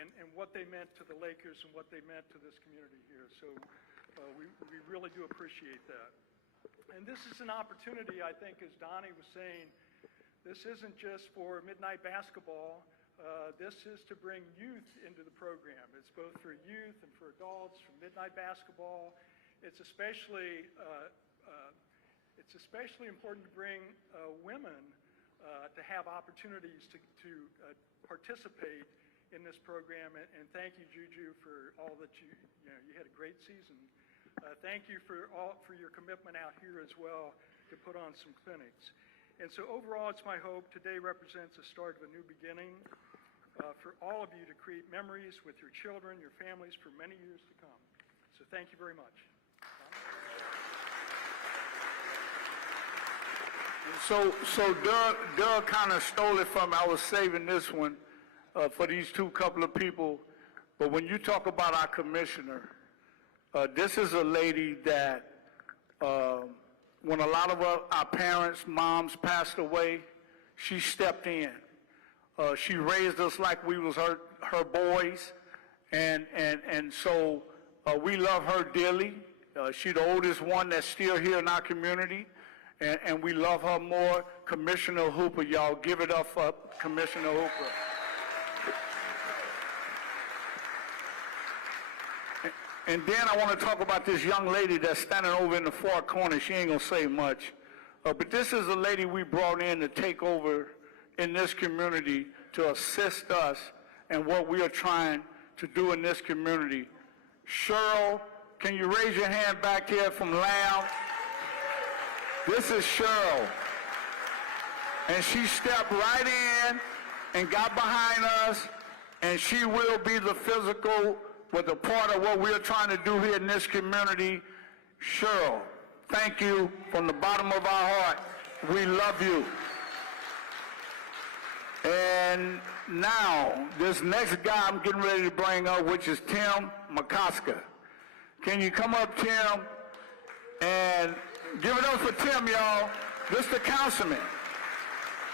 and what they meant to the Lakers and what they meant to this community here. So we really do appreciate that. And this is an opportunity, I think, as Donnie was saying, this isn't just for midnight basketball. This is to bring youth into the program. It's both for youth and for adults, for midnight basketball. It's especially important to bring women to have opportunities to participate in this program. And thank you, Juju, for all that you had a great season. Thank you for your commitment out here as well to put on some clinics. And so overall, it's my hope today represents the start of a new beginning for all of you to create memories with your children, your families for many years to come. So thank you very much. So Doug kind of stole it from me. I was saving this one for these couple of people. But when you talk about our commissioner, this is a lady that when a lot of our parents, moms passed away, she stepped in. She raised us like we was her boys, and so we love her dearly. She's the oldest one that's still here in our community, and we love her more. Commissioner Hooper, y'all give it up for Commissioner Hooper. And then I want to talk about this young lady that's standing over in the far corner. She ain't going to say much. But this is a lady we brought in to take over in this community to assist us in what we are trying to do in this community. Cheryl, can you raise your hand back here from Lamb? This is Cheryl. And she stepped right in and got behind us, and she will be the physical with a part of what we're trying to do here in this community. Cheryl, thank you from the bottom of our heart. We love you. And now, this next guy I'm getting ready to bring up, which is Tim McCosker. Can you come up, Tim? And give it up for Tim, y'all. This is the councilman.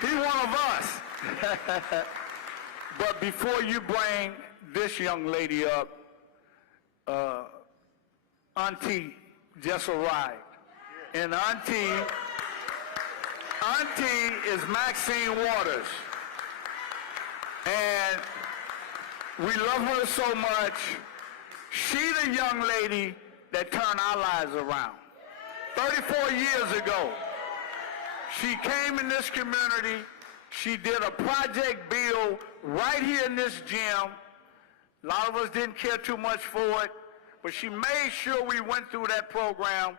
He's one of us. But before you bring this young lady up, Auntie just arrived. And Auntie is Maxine Waters. And we love her so much. She the young lady that turned our lives around. 34 years ago, she came in this community. She did a project build right here in this gym. A lot of us didn't care too much for it, but she made sure we went through that program.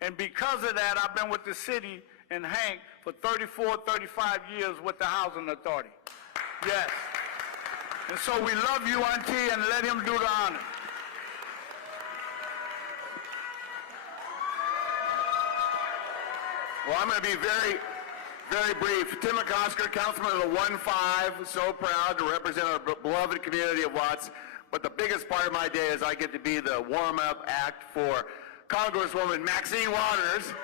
And because of that, I've been with the city and Hank for 34, 35 years with the Housing Authority. Yes. And so we love you, Auntie, and let him do the honor. Well, I'm going to be very brief. Tim McCosker, Councilman of the 1-5, so proud to represent our beloved community of Watts. But the biggest part of my day is I get to be the warm-up act for Congresswoman Maxine Waters.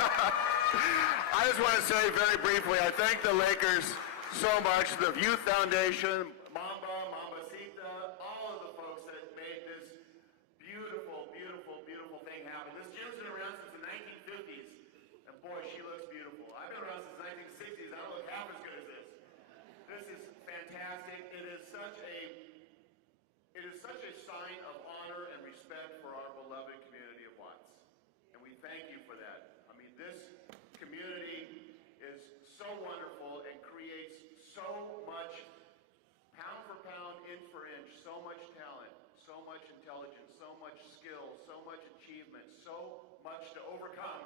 I just want to say very briefly, I thank the Lakers so much, the Youth Foundation, Mamba, Mambacita, all of the folks that made this beautiful, beautiful, beautiful thing happen. This gym's been around since the 1950s. And boy, she looks beautiful. I've been around since the 1960s. I don't look half as good as this. This is fantastic. It is such a sign of honor and respect for our beloved community of Watts. And we thank you for that. I mean, this community is so wonderful and creates so much, pound for pound, inch for inch, so much talent, so much intelligence, so much skill, so much achievement, so much to overcome.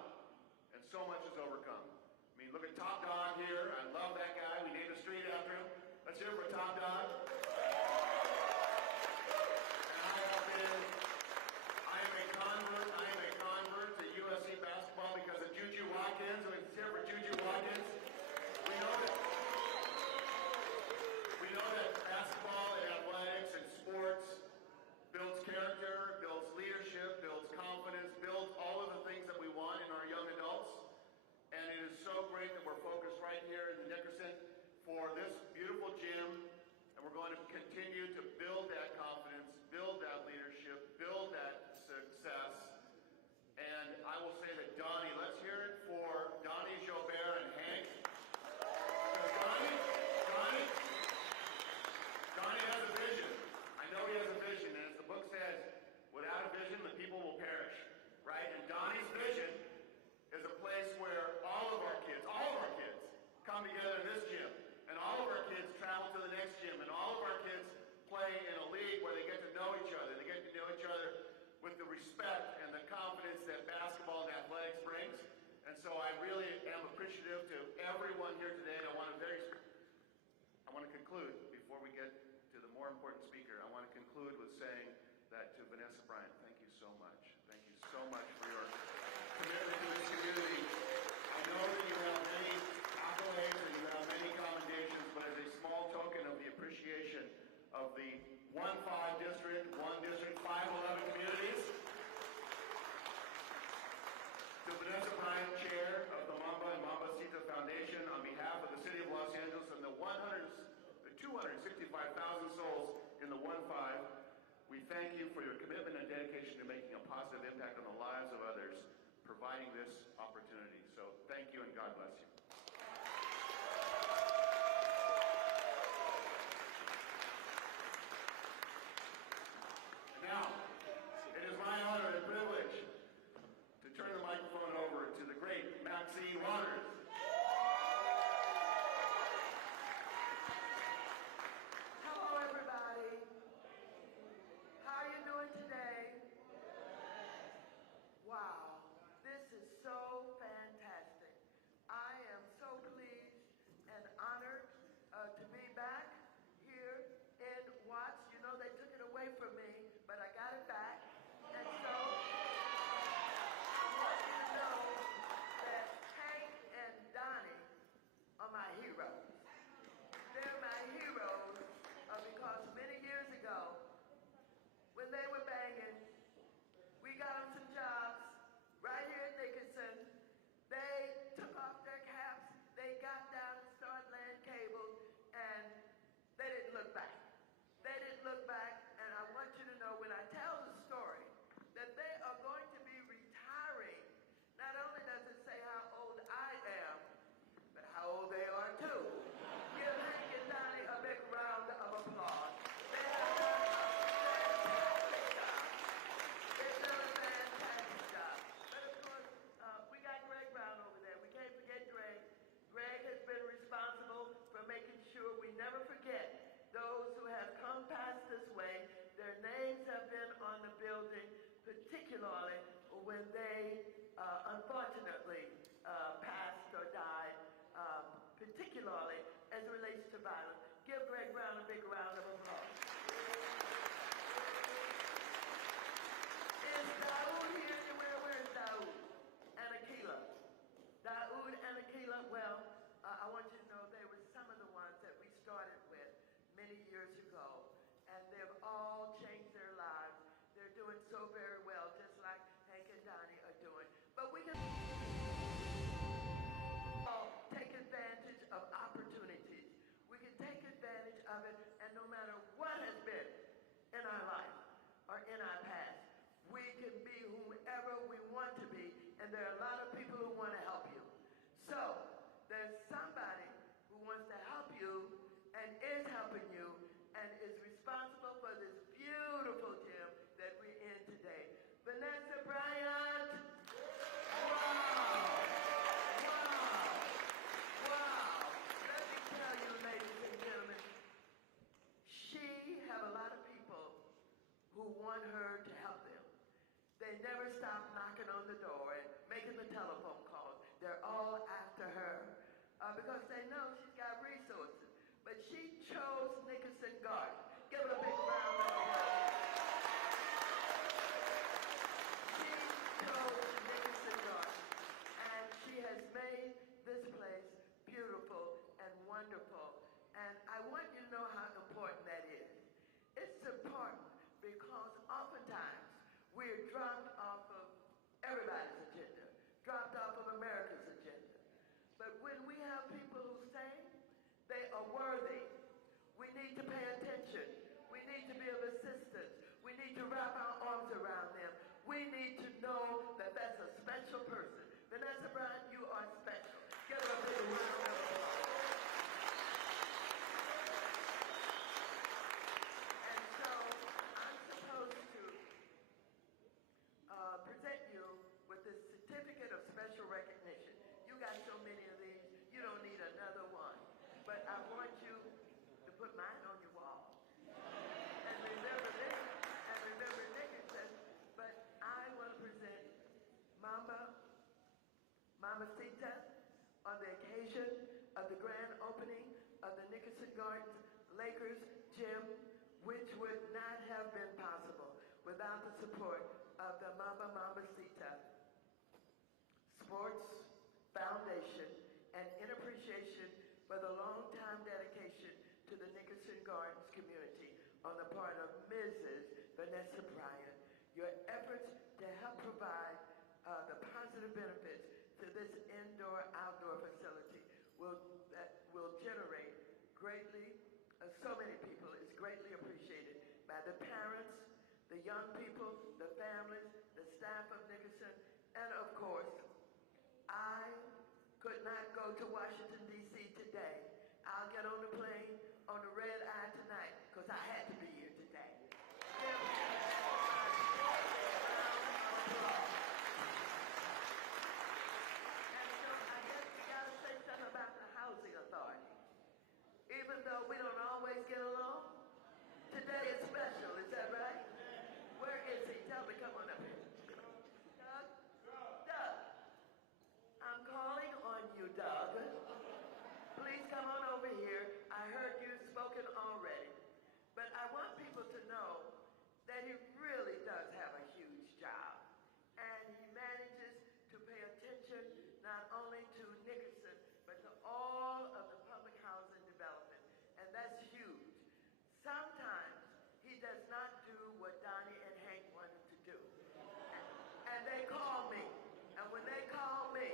And so much is overcome. I mean, look at Top Dog here. I love that guy. We named a street after him. Let's hear it for Top Dog. And I am a convert to USC basketball because of Juju Watkins. Let's hear it for Juju Watkins. We know that basketball and athletics and sports builds character, builds leadership, builds confidence, builds all of the things that we want in our young adults. And it is so great that we're focused right here in the Nickerson for this beautiful gym. And we're going appreciative to everyone here today. I want to conclude, before we get to the more important speaker, I want to conclude with saying that to Vanessa Bryant, thank you so much. Thank you so much for your commitment to this community. I know that you have many accolades and you have many commendations, but as a small token of the appreciation of the 1-5 district, 511 communities, to Vanessa Bryant, Chair of the Mamba and Mambacita Foundation, on behalf of the City of Los Angeles and the 265,000 souls in the 1-5, we thank you for your commitment and dedication to making a positive impact on the lives of others, providing this opportunity. So thank you and God bless you. Now, it is my honor and privilege to turn the microphone over to the great Maxine Waters. Hello, everybody. How are you doing today? Wow, this is so fantastic. I am so pleased and honored to be back here in Watts. You know, they took it away from me, but I got it back. And so I want you to know that Hank and Donnie are my heroes. They're my heroes because many years ago, when they were banging, we got them some jobs right here at Nickerson. They took off their caps, they got down and started laying cable, and they didn't look back. They didn't look back, and I want you to know when I tell the story that they are going to be retiring. Not only does it say how old I am, but how old they are too. Give Hank and Donnie a big round of applause. They have done a fantastic job. They've done a fantastic job. But of course, we got Greg Brown over there. We can't forget Greg. Greg has been responsible for making sure we never forget those who have come past this way. Their names have been on the building, particularly when they unfortunately passed or died, particularly as it relates to violence. Give Greg Brown a big round of applause. Is Daoud here anywhere? Where's Daoud? And Akila. Daoud and Akila, well, I want you to know they were some of the ones that we started with many years ago, and they've all changed their lives. They're doing so very well, just like Hank and Donnie are doing. But we can all take advantage of opportunities. We can take advantage of it, and no matter what has been in our life or in our past, we can be whomever we want to be, and there are a lot of people who want to help you. So, there's somebody who wants to help you and is helping you and is responsible for this beautiful gym that we're in today. Vanessa Bryant. Wow. Let me tell you, ladies and gentlemen, she have a lot of people who want her to help them. They never stop knocking on the door and making the telephone calls. They're all after her because they know she's got resources. But she chose Nickerson Gardens. Give her a big round of applause. She chose Nickerson Gardens, and she has made this place beautiful and wonderful. And I want you to know how important that is. It's important because oftentimes we're dropped off of everybody's agenda, dropped off of America's agenda. But when we have people who say they are worthy, we need to pay attention. We need to be of assistance. We need to wrap our arms around them. We need to know that that's a special person. Vanessa Bryant, you are special. Give her a big round of applause. And so I'm supposed to present you with this certificate of special recognition. You got so many of these, you don't need another one. But I want you to put mine on your wall. And remember this, and remember Nickerson, but I want to present Mamba, Mambacita, on Gardens Lakers gym, which would not have been possible without the support of the Mambacita Sports Foundation, and in appreciation for the long-time dedication to the Nickerson Gardens community on the part of Mrs. Vanessa Bryant. Your efforts to help provide the positive benefits to this indoor-outdoor facility will generate greatly, so many people, is greatly appreciated by the parents, the young people, the families, the staff of Nickerson, and of course, I could not go to Washington, D.C. today. I'll get on the plane on the red eye tonight because I had to be here today. And so I guess we got to say something about the housing authority. Even though we don't always get along, today is special, is that right? Where is he? Tell me, come on up here. Doug? Doug. I'm calling on you, Doug. Please come on over here. I heard you've spoken already. But I want people to know that he really does have a huge job. And he manages to pay attention not only to Nickerson, but to all of the public housing development. And that's huge. Sometimes he does not do what Donnie and Hank wanted to do. And they call me. And when they call me,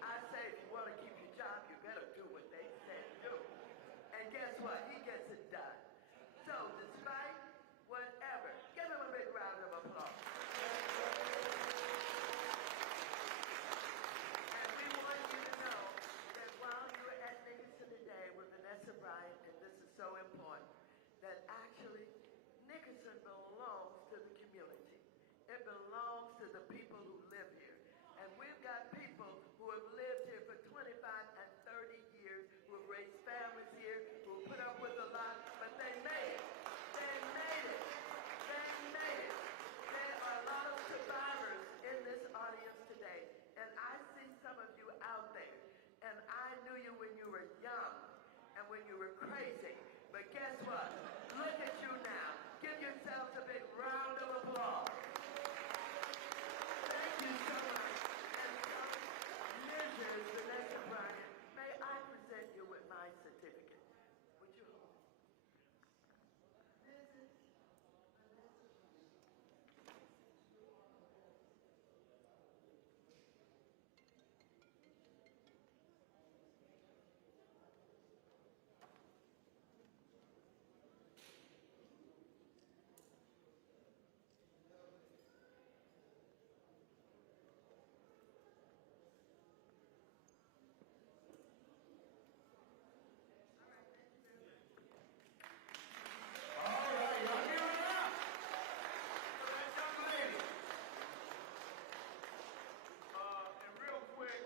I say, if you want to keep your job, you better do what they said do. And guess what? He gets it done. So despite whatever, give him a big round of applause. And we want you to know that while you were at Nickerson today with Vanessa Bryant, and this is so important, that actually Nickerson belongs to the community. It belongs to the people who live here. And we've got people who have lived here for 25 and 30 years, who have raised families here, who have put up with a lot, but they made it. They made it. They made it. There are a lot of survivors in this audience today. And I see some of you out there. And I knew you when you were young and when you were crazy. But guess what? Look at you now. Give yourselves a big round of applause. Thank you so much. And so, Mrs. Vanessa Bryant, may I present you with my certificate? Would you hold it? Mrs. And real quick,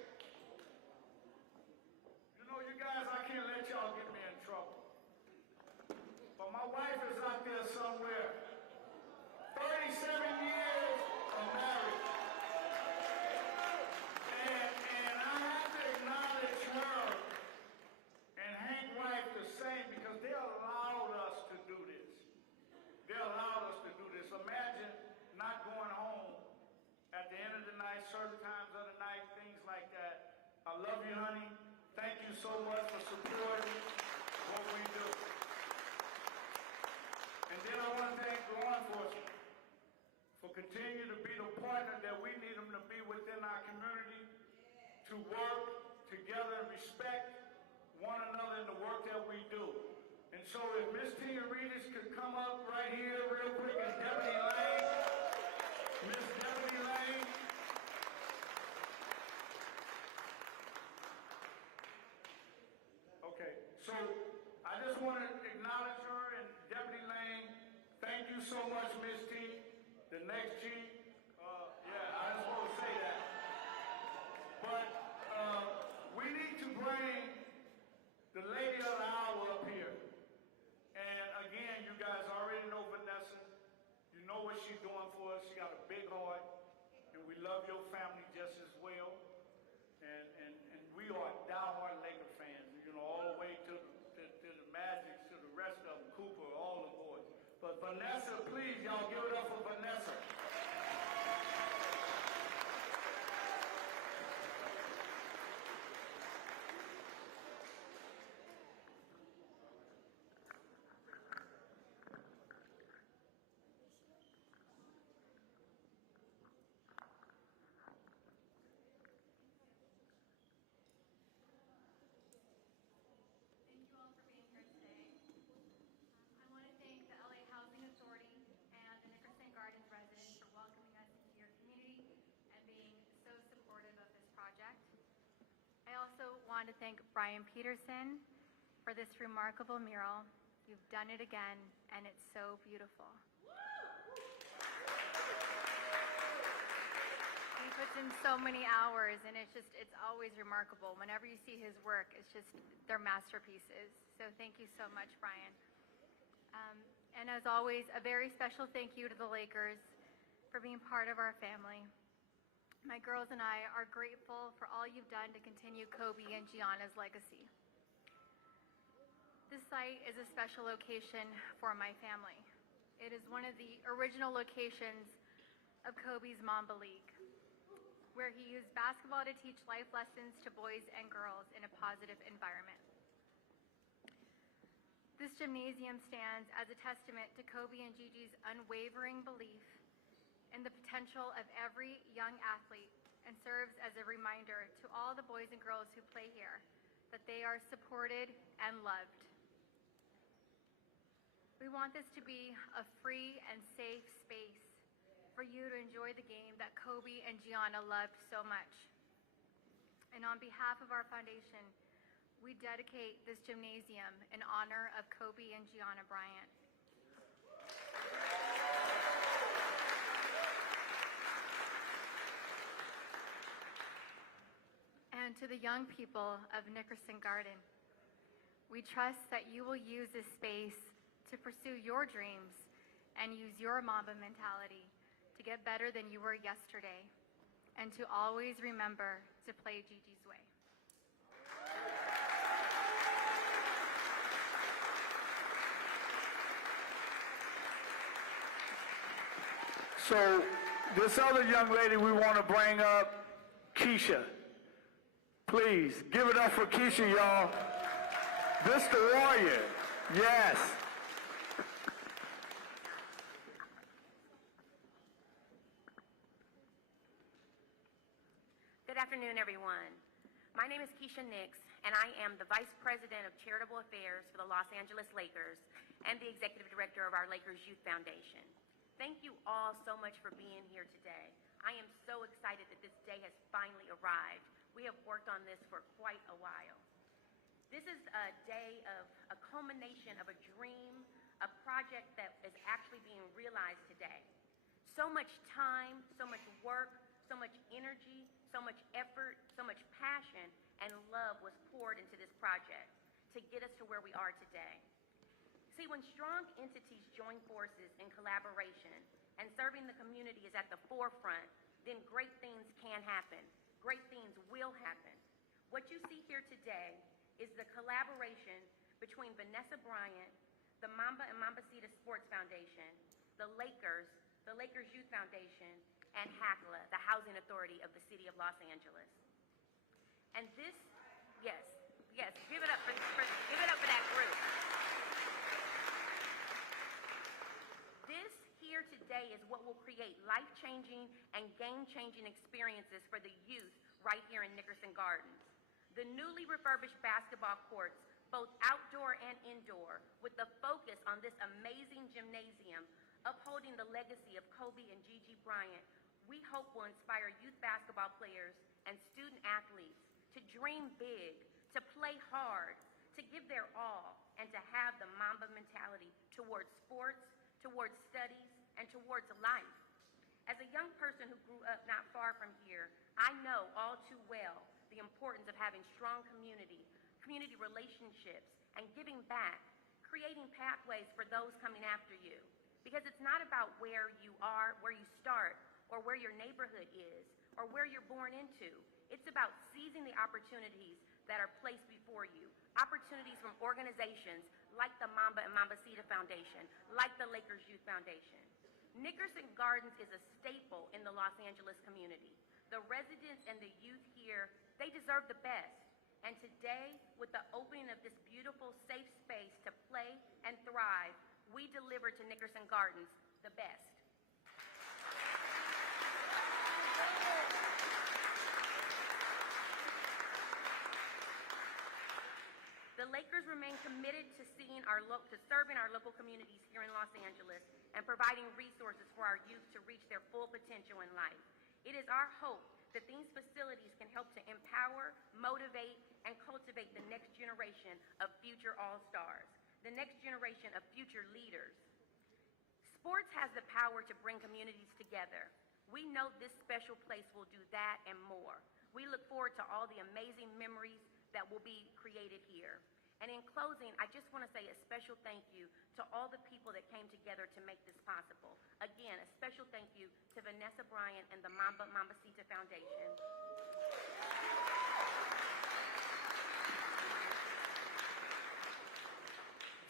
you know, you guys, I can't let y'all get me in trouble. But my wife is out there somewhere. 37 years of marriage. And I have to acknowledge her and Hank's wife the same because they allowed us to do this. They allowed us to do this. Imagine not going home at the end of the night, certain times of the night, things like that. I love you, honey. Thank you so much for supporting what we do. And then I want to thank law enforcement for continuing to be the partner that we need them to be within our community, to work together and respect one another in the work that we do. And so if Miss Tia Reedus could come up right here real quick, and Deputy Lane, Miss Deputy Lane. Okay, so I just want to acknowledge her and Deputy Lane. Thank you so much, Miss T. The next G. Yeah, I just want to say that. But we need to bring the lady of the hour up here. And again, you guys already know Vanessa. You know what she's doing for us. She got a big heart. And we love your family just as well. And we are diehard Laker fans, you know, all the way to the Magic Vanessa, please, y'all give it up for Vanessa. Thank you all for being here today. I want to thank the LA Housing Authority and the Nickerson Gardens residents for welcoming us into your community and being so supportive of this project. I also want to thank Brian Peterson for this remarkable mural. You've done it again, and it's so beautiful. He puts in so many hours, and it's always remarkable. Whenever you see his work, they're masterpieces. So thank you so much, Brian. And as always, a very special thank you to the Lakers for being part of our family. My girls and I are grateful for all you've done to continue Kobe and Gianna's legacy. This site is a special location for my family. It is one of the original locations of Kobe's Mamba League, where he used basketball to teach life lessons to boys and girls in a positive environment. This gymnasium stands as a testament to Kobe and Gigi's unwavering belief in the potential of every young athlete and serves as a reminder to all the boys and girls who play here that they are supported and loved. We want this to be a free and safe space for you to enjoy the game that Kobe and Gianna loved so much. And on behalf of our foundation, we dedicate this gymnasium in honor of Kobe and Gianna Bryant. And to the young people of Nickerson Garden, we trust that you will use this space to pursue your dreams and use your Mamba mentality to get better than you were yesterday, and to always remember to play Gigi's way. So this other young lady we want to bring up, Keisha. Please, give it up for Keisha, y'all. This the warrior. Yes. Good afternoon, everyone. My name is Keisha Nix, and I am the Vice President of Charitable Affairs for the Los Angeles Lakers and the Executive Director of our Lakers Youth Foundation. Thank you all so much for being here today. I am so excited that this day has finally arrived. We have worked on this for quite a while. This is a day of a culmination of a dream, a project that is actually being realized today. So much time, so much work, so much energy, so much effort, so much passion and love was poured into this project to get us to where we are today. See, when strong entities join forces in collaboration and serving the community is at the forefront, then great things can happen. Great things will happen. What you see here today is the collaboration between Vanessa Bryant, the Mamba and Mambacita Sports Foundation, the Lakers Youth Foundation, and HACLA, the Housing Authority of the City of Los Angeles. And this, yes, give it up for that group. This here today is what will create life-changing and game-changing experiences for the youth right here in Nickerson Gardens. The newly refurbished basketball courts, both outdoor and indoor, with the focus on this amazing gymnasium upholding the legacy of Kobe and Gigi Bryant, we hope will inspire youth basketball players and student athletes to dream big, to play hard, to give their all, and to have the Mamba mentality towards sports, towards studies, and towards life. As a young person who grew up not far from here, I know all too well the importance of having strong community relationships, and giving back, creating pathways for those coming after you. Because it's not about where you are, where you start, or where your neighborhood is, or where you're born into. It's about seizing the opportunities that are placed before you. Opportunities from organizations like the Mamba and Mambacita Foundation, like the Lakers Youth Foundation. Nickerson Gardens is a staple in the Los Angeles community. The residents and the youth here, they deserve the best. And today, with the opening of this beautiful, safe space to play and thrive, we deliver to Nickerson Gardens the best. The Lakers remain committed to serving our local communities here in Los Angeles and providing resources for our youth to reach their full potential in life. It is our hope that these facilities can help to empower, motivate, and cultivate the next generation of future all-stars, the next generation of future leaders. Sports has the power to bring communities together. We know this special place will do that and more. We look forward to all the amazing memories that will be created here. And in closing, I just want to say a special thank you to all the people that came together to make this possible. Again, a special thank you to Vanessa Bryant and the Mambacita Foundation.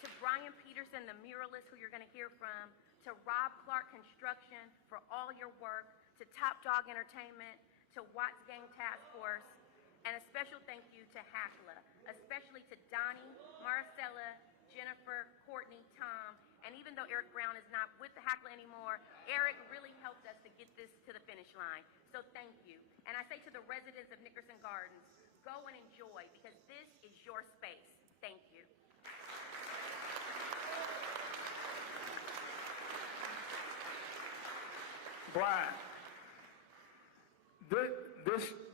To Brian Peterson, the muralist who you're going to hear from, to Rob Clark Construction for all your work, to Top Dog Entertainment, to Watts Gang Task Force, and a special thank you to HACLA, especially to Donnie, Marcella, Jennifer, Courtney, Tom, and even though Eric Brown is not with the HACLA anymore, Eric really helped us to get this to the finish line. So thank you. And I say to the residents of Nickerson Gardens, go and enjoy, because this is your space. Thank you. Brian,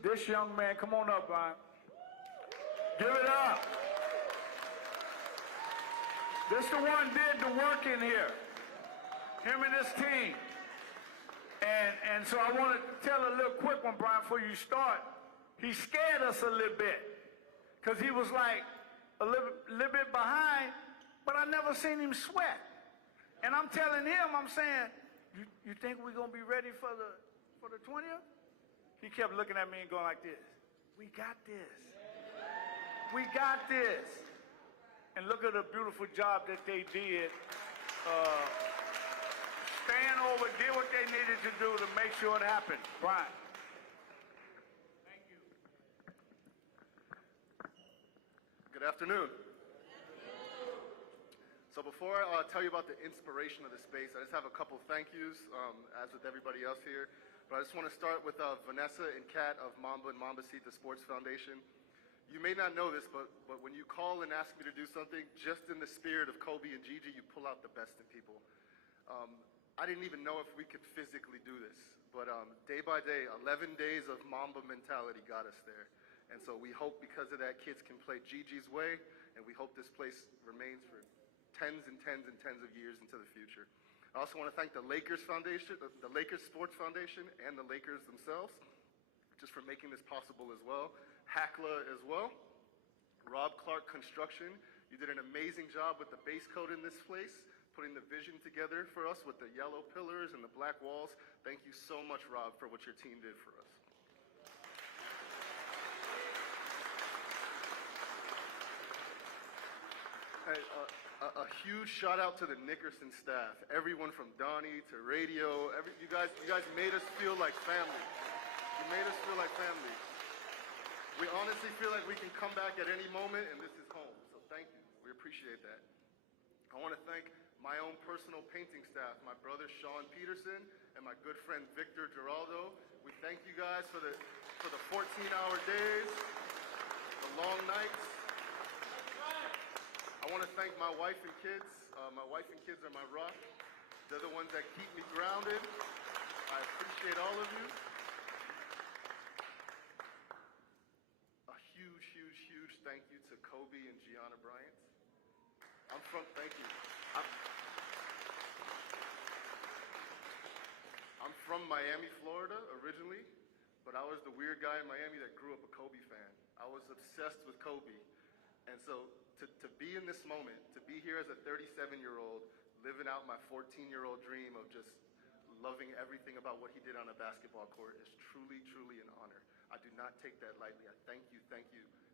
this young man, come on up, Brian. Give it up. This the one did the work in here. Him and his team. And so I want to tell a little quick one, Brian, before you start. He scared us a little bit, because he was like a little bit behind, but I never seen him sweat. And I'm telling him, I'm saying, you think we're going to be ready for the 20th? He kept looking at me and going like this. We got this. We got this. And look at the beautiful job that they did. Stand over, did what they needed to do to make sure it happened. Brian. Thank you. Good afternoon. So before I tell you about the inspiration of the space, I just have a couple thank yous, as with everybody else here. But I just want to start with Vanessa and Kat of Mamba and Mambacita Sports Foundation. You may not know this, but when you call and ask me to do something, just in the spirit of Kobe and Gigi, you pull out the best in people. I didn't even know if we could physically do this, but day by day, 11 days of Mamba mentality got us there. And so we hope because of that, kids can play Gigi's way, and we hope this place remains for tens and tens and tens of years into the future. I also want to thank the Lakers Foundation, the Lakers Sports Foundation, and the Lakers themselves, just for making this possible as well. HACLA as well. Rob Clark Construction, you did an amazing job with the base coat in this place, putting the vision together for us with the yellow pillars and the black walls. Thank you so much, Rob, for what your team did for us. Hey, a huge shout out to the Nickerson staff. Everyone from Donnie to radio, you guys made us feel like family. You made us feel like family. We honestly feel like we can come back at any moment and this is home. So thank you. We appreciate that. I want to thank my own personal painting staff, my brother Sean Peterson and my good friend Victor Giraldo. We thank you guys for the 14-hour days, the long nights. I want to thank my wife and kids. My wife and kids are my rock. They're the ones that keep me grounded. I appreciate all of you. A huge, huge, huge thank you to Kobe and Gianna Bryant. Thank you. I'm from Miami, Florida, originally, but I was the weird guy in Miami that grew up a Kobe fan. I was obsessed with Kobe. And so to be in this moment, to be here as a 37-year-old, living out my 14-year-old dream of just loving everything about what he did on a basketball court is truly, truly an honor. I do not take that lightly. I thank you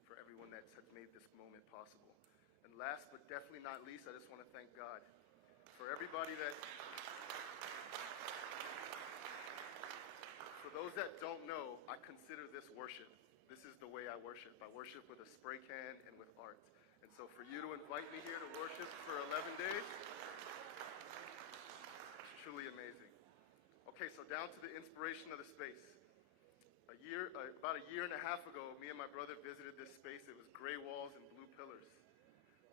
for everyone that has made this moment possible. And last but definitely not least, I just want to thank God for everybody that, for those that don't know, I consider this worship. This is the way I worship. I worship with a spray can and with art. And so for you to invite me here to worship for 11 days, it's truly amazing. Okay, so down to the inspiration of the space. About a year and a half ago, me and my brother visited this space. It was gray walls and blue pillars.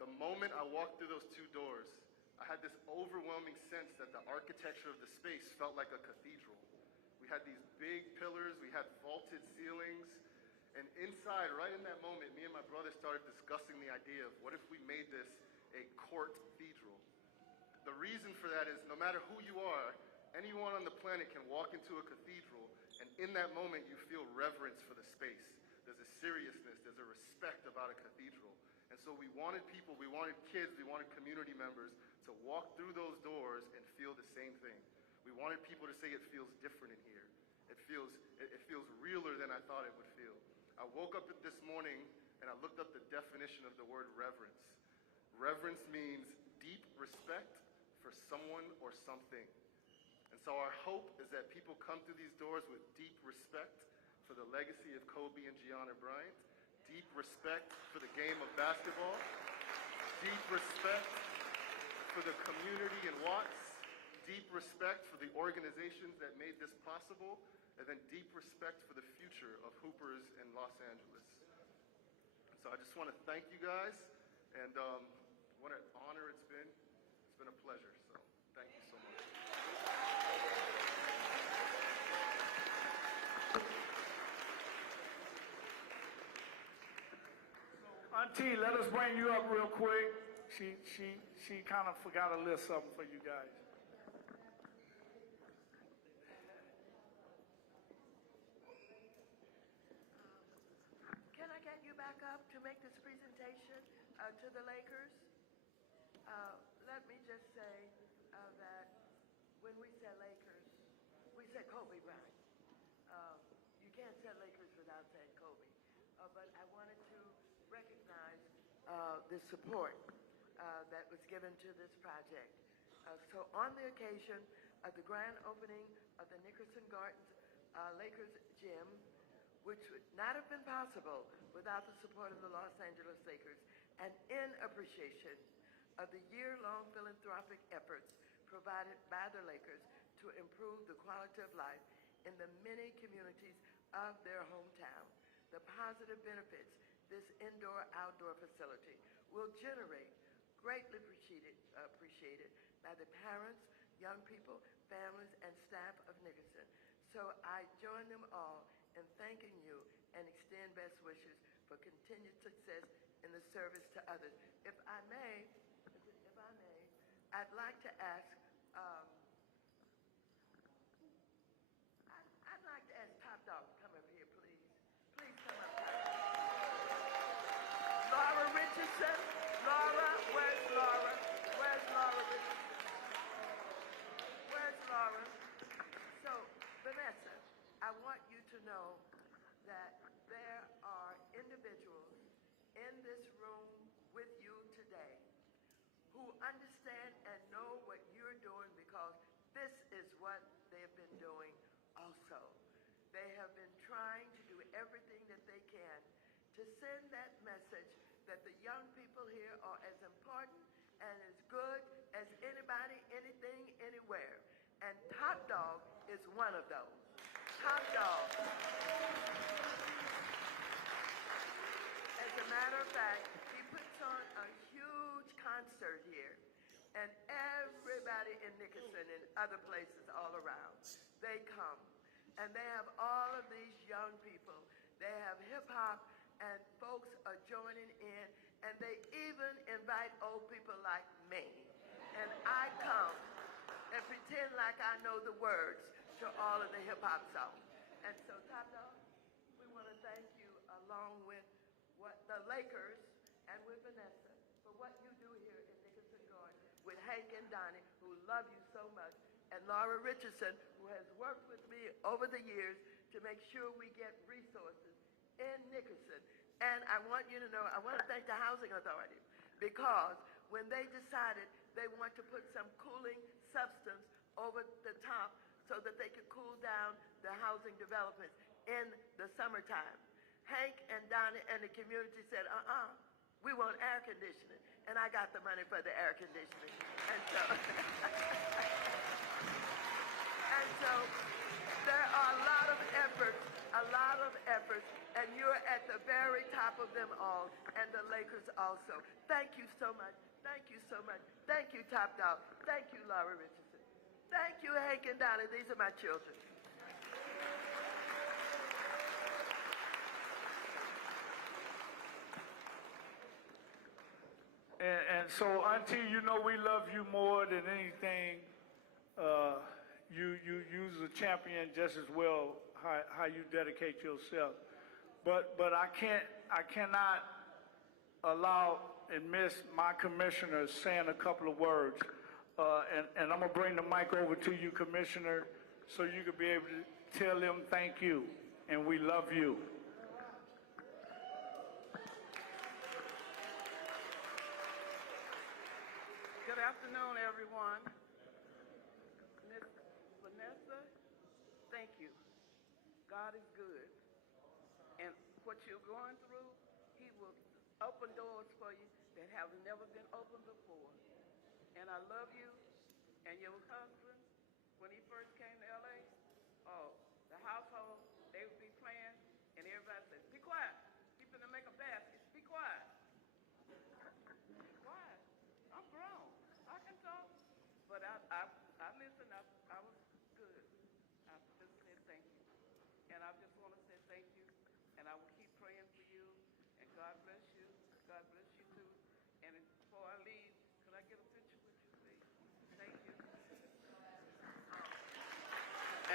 The moment I walked through those two doors, I had this overwhelming sense that the architecture of the space felt like a cathedral. We had these big pillars, we had vaulted ceilings, and inside, right in that moment, me and my brother started discussing the idea of what if we made this a court cathedral. The reason for that is no matter who you are, anyone on the planet can walk into a cathedral, and in that moment you feel reverence for the space. There's a seriousness, there's a respect about a cathedral. And so we wanted people, we wanted kids, we wanted community members to walk through those doors and feel the same thing. We wanted people to say it feels different in here. It feels realer than I thought it would feel. I woke up this morning and I looked up the definition of the word reverence. Reverence means deep respect for someone or something. And so our hope is that people come through these doors with deep respect for the legacy of Kobe and Gianna Bryant, deep respect for the game of basketball, deep respect for the community in Watts, deep respect for the organizations that made this possible, and then deep respect for the future of Hoopers in Los Angeles. So I just want to thank you guys, and what an honor it's been. It's been a pleasure, so thank you so much. Auntie, let us bring you up real quick. She kind of forgot to list something for you guys. Can I get you back up to make this presentation to the Lakers? Let me just say that when we said Lakers, we said Kobe Bryant. You can't say Lakers without saying Kobe. But I wanted to recognize the support that was given to this project. So on the occasion of the grand opening of the Nickerson Gardens Lakers Gym, which would not have been possible without the support of the Los Angeles Lakers, and in appreciation of the year-long philanthropic efforts provided by the Lakers to improve the quality of life in the many communities of their hometown. The positive benefits this indoor-outdoor facility will generate greatly appreciated by the parents, young people, families, and staff of Nickerson. So I join them all in thanking you and extend best wishes for continued success in the service to others. If I may, I'd like to ask, I'd like to ask Top Dog to come up here, please. Please come up here. Laura Richardson. Laura, where's Laura? Where's Laura Richardson? Where's Laura? So, Vanessa, I want you to know that there are individuals in this room with you today who understand and know what you're doing because this is what they've been doing also. They have been trying to do everything that they can to send that message that the young people here are as important and as good as anybody, anything, anywhere. And Top Dog is one of those. Top Dog. As a matter of fact, he puts on a huge concert here. And everybody in Nickerson and other places all around, they come. And they have all of these young people. They have hip-hop, and folks are joining in. And they even invite old people like me. And I come and pretend like I know the words to all of the hip-hop songs. And so, Top Dog, we want to thank you along with the Lakers and with Vanessa for what you do here in Nickerson Gardens with Hank and Donnie, who love you so much, and Laura Richardson, who has worked with me over the years to make sure we get resources in Nickerson And I want you to know, I want to thank the Housing Authority because when they decided they want to put some cooling substance over the top so that they could cool down the housing developments in the summertime, Hank and Donna and the community said, we want air conditioning. And I got the money for the air conditioning. And so, and so there are a lot of efforts, and you're at the very top of them all, and the Lakers also. Thank you so much. Thank you so much. Thank you, Top Dog. Thank you, Laura Richardson. Thank you, Hank and Donna. These are my children. And so, Auntie, you know we love you more than anything. You's a champion just as well how you dedicate yourself. But I cannot allow and miss my commissioner saying a couple of words. And I'm gonna bring the mic over to you, Commissioner, so you can be able to tell them thank you and we love you. Good afternoon, everyone. Miss Vanessa, thank you. God is good. And what you're going through, He will open doors for you that have never been opened before. And I love you and your husband. When he first came to LA, the household, they would be playing, and everybody said, be quiet. He's gonna make a basket. Be quiet. Be quiet. I'm grown. I can talk. But I listened. I was good. I just said thank you. And I just want to say thank you. And I will keep praying for you. And God bless you. God bless you too. And before I leave, could I get a picture with you, please? Thank you.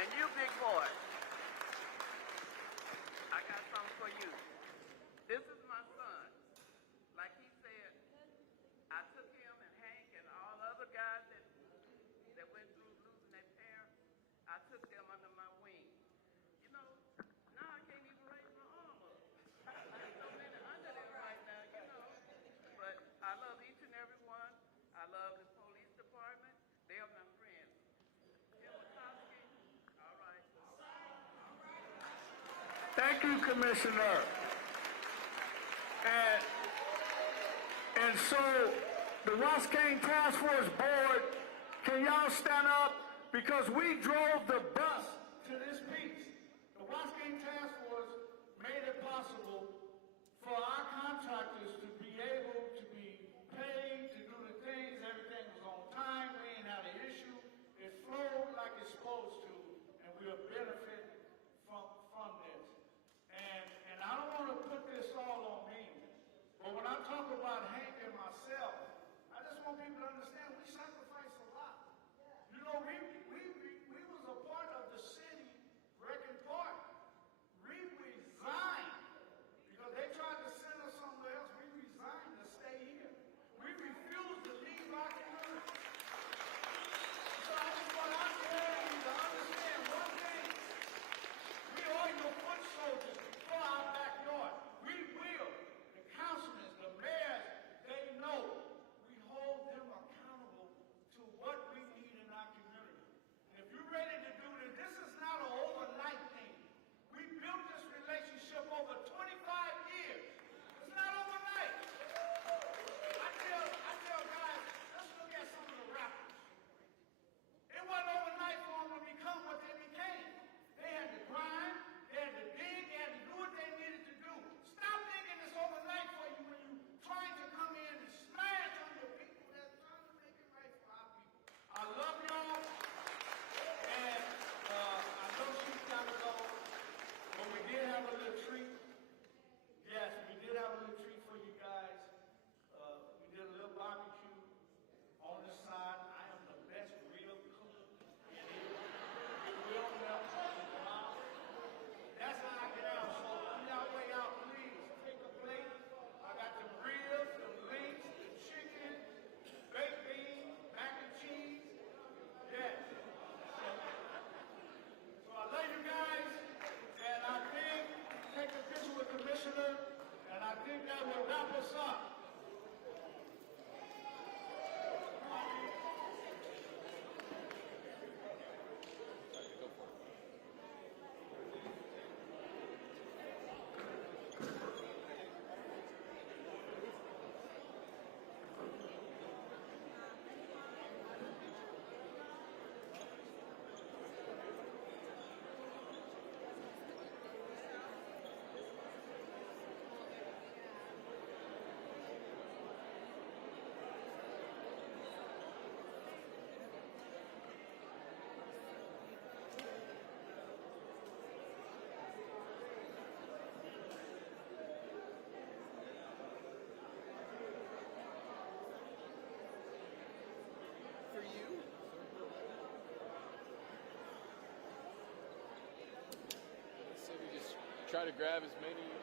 And you, big boy. I got something for you. This is my son. Like he said, I took him and Hank and all the other guys that went through losing their parents. I took them under my wing. You know, now I can't even raise my arm up. There's so many under them right now, you know. But I love each and every one. I love the police department. They are my friends. Jim Watowski, all right. Thank you, Commissioner. And so, the Wascane Task Force Board, can y'all stand up? Because we drove the bus to this piece. The Wascane Task Force made it possible for our contractors to be able to be paid, to do the things, everything was on time, we ain't had an issue. It flowed like it's supposed to, and we'll benefit from this. And I don't want to put this all on me, but when I talk about Hank and myself, I just want people to understand we sacrificed a lot. You know, we was a part of the city wrecking part. We resigned because they tried to send us somewhere else. We resigned to stay try to grab as many